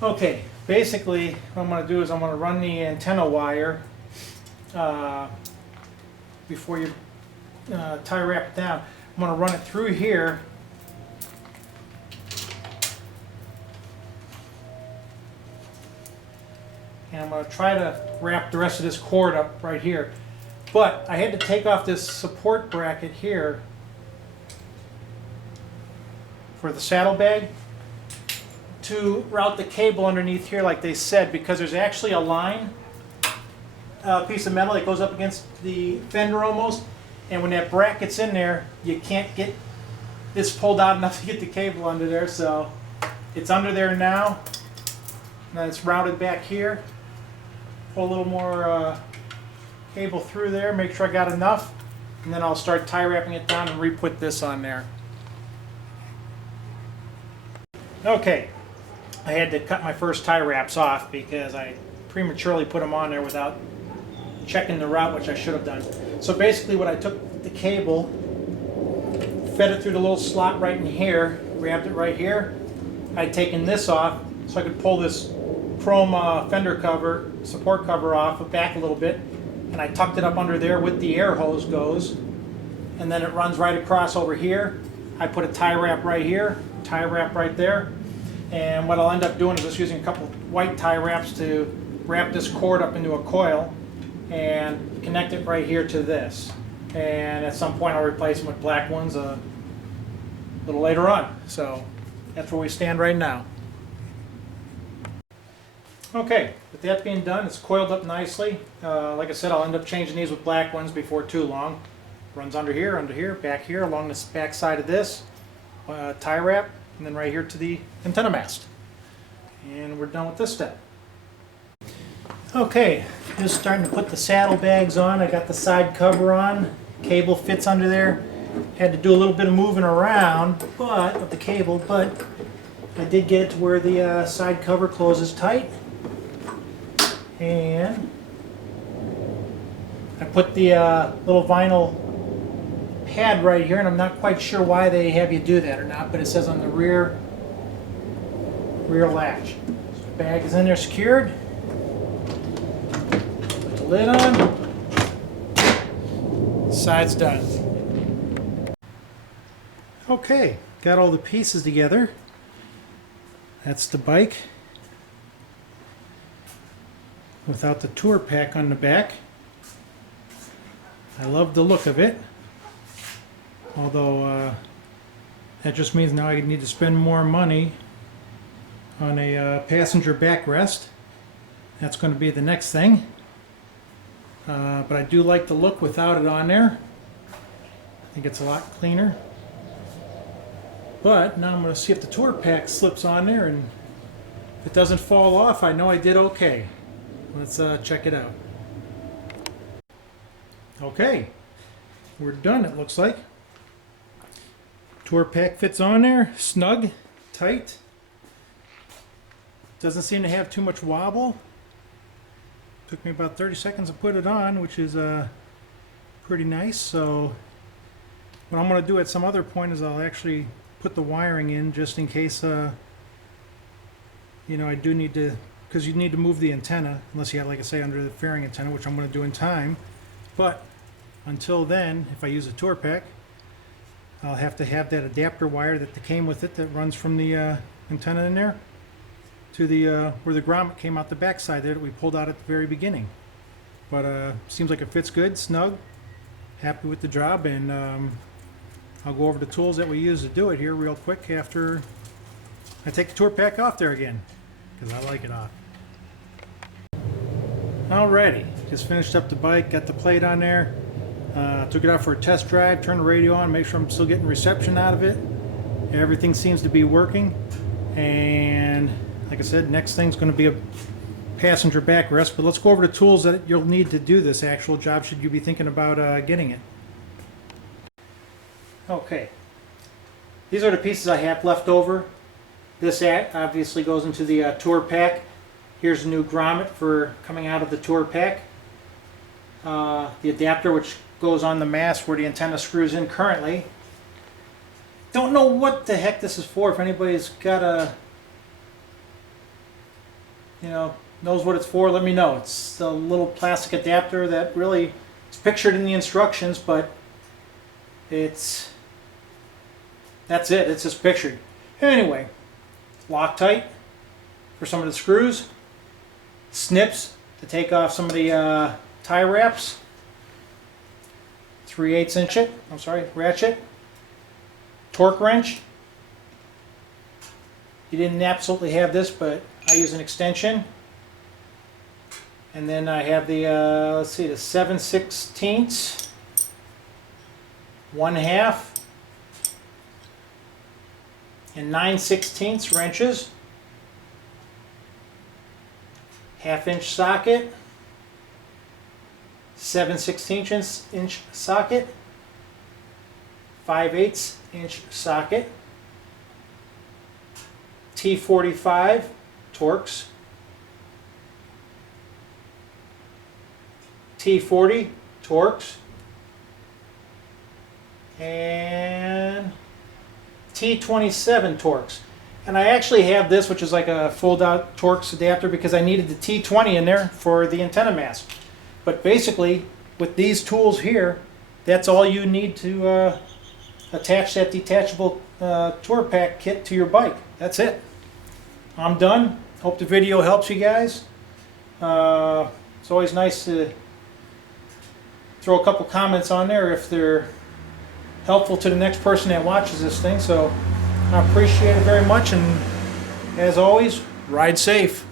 Okay, basically what I'm going to do is I'm going to run the antenna wire before you tie wrap it down. I'm going to run it through here. And I'm going to try to wrap the rest of this cord up right here. But I had to take off this support bracket here for the saddlebag to route the cable underneath here like they said, because there's actually a line, a piece of metal that goes up against the fender almost, and when that bracket's in there, you can't get this pulled out enough to get the cable under there, so it's under there now. Now it's routed back here. Pull a little more cable through there, make sure I got enough, and then I'll start tie wrapping it down and re-put this on there. Okay, I had to cut my first tie wraps off because I prematurely put them on there without checking the route, which I should have done. So basically what I took the cable, fed it through the little slot right in here, grabbed it right here. I'd taken this off so I could pull this chrome fender cover, support cover off, back a little bit, and I tucked it up under there with the air hose goes, and then it runs right across over here. I put a tie wrap right here, tie wrap right there, and what I'll end up doing is just using a couple white tie wraps to wrap this cord up into a coil and connect it right here to this, and at some point I'll replace them with black ones a little later on. So that's where we stand right now. Okay, with that being done, it's coiled up nicely. Like I said, I'll end up changing these with black ones before too long. Runs under here, back here, along this back side of this, tie wrap, and then right here to the antenna mast. And we're done with this step. Okay, just starting to put the saddlebags on. I got the side cover on, cable fits under there. Had to do a little bit of moving around of the cable, but I did get it to where the side cover closes tight. And I put the little vinyl pad right here, and I'm not quite sure why they have you do that or not, but it says on the rear latch. So the bag is in there secured. Put the lid on. Side's done. Okay, got all the pieces together. That's the bike without the tour-pak on the back. I love the look of it, although that just means now I need to spend more money on a passenger backrest. That's going to be the next thing, but I do like the look without it on there. I think it's a lot cleaner. But now I'm going to see if the tour-pak slips on there, and if it doesn't fall off, I know I did okay. Let's check it out. Okay, we're done, it looks like. Tour-pak fits on there, snug, tight. Doesn't seem to have too much wobble. Took me about 30 seconds to put it on, which is pretty nice. So what I'm going to do at some other point is I'll actually put the wiring in just in case, I do need to, because you need to move the antenna, unless you have, like I say, under the fairing antenna, which I'm going to do in time. But until then, if I use a tour-pak, I'll have to have that adapter wire that came with it that runs from the antenna in there to the where the grommet came out the back side there that we pulled out at the very beginning. But seems like it fits good, snug, happy with the job, and I'll go over the tools that we use to do it here real quick after I take the tour-pak off there again, because I like it off. Alrighty, just finished up the bike, got the plate on there, took it out for a test drive, turned the radio on, make sure I'm still getting reception out of it. Everything seems to be working, and like I said, next thing's going to be a passenger backrest, but let's go over the tools that you'll need to do this actual job should you be thinking about getting it. Okay, these are the pieces I have left over. This obviously goes into the tour-pak. Here's a new grommet for coming out of the tour-pak. The adapter which goes on the mast where the antenna screws in currently. Don't know what the heck this is for. If anybody's got you know, knows what it's for, let me know. It's a little plastic adapter that really is pictured in the instructions, but that's it. It's just pictured. Anyway, Loctite for some of the screws, snips to take off some of the tie wraps, 3/8 inch ratchet, torque wrench. You didn't absolutely have this, but I use an extension. And then I have the, let's see, the 7/16, 1/2, and 9/16 wrenches, 1/2 inch socket, 7/16 inch socket, 5/8 inch socket, T45 Torx, T40 Torx, and T27 Torx. And I actually have this, which is like a fold-out Torx adapter, because I needed the T20 in there for the antenna mast. But basically, with these tools here, that's all you need to attach that detachable tour-pak kit to your bike. That's it. I'm done. Hope the video helps you guys. It's always nice to throw a couple comments on there if they're helpful to the next person that watches this thing. So I appreciate it very much, and as always, ride safe.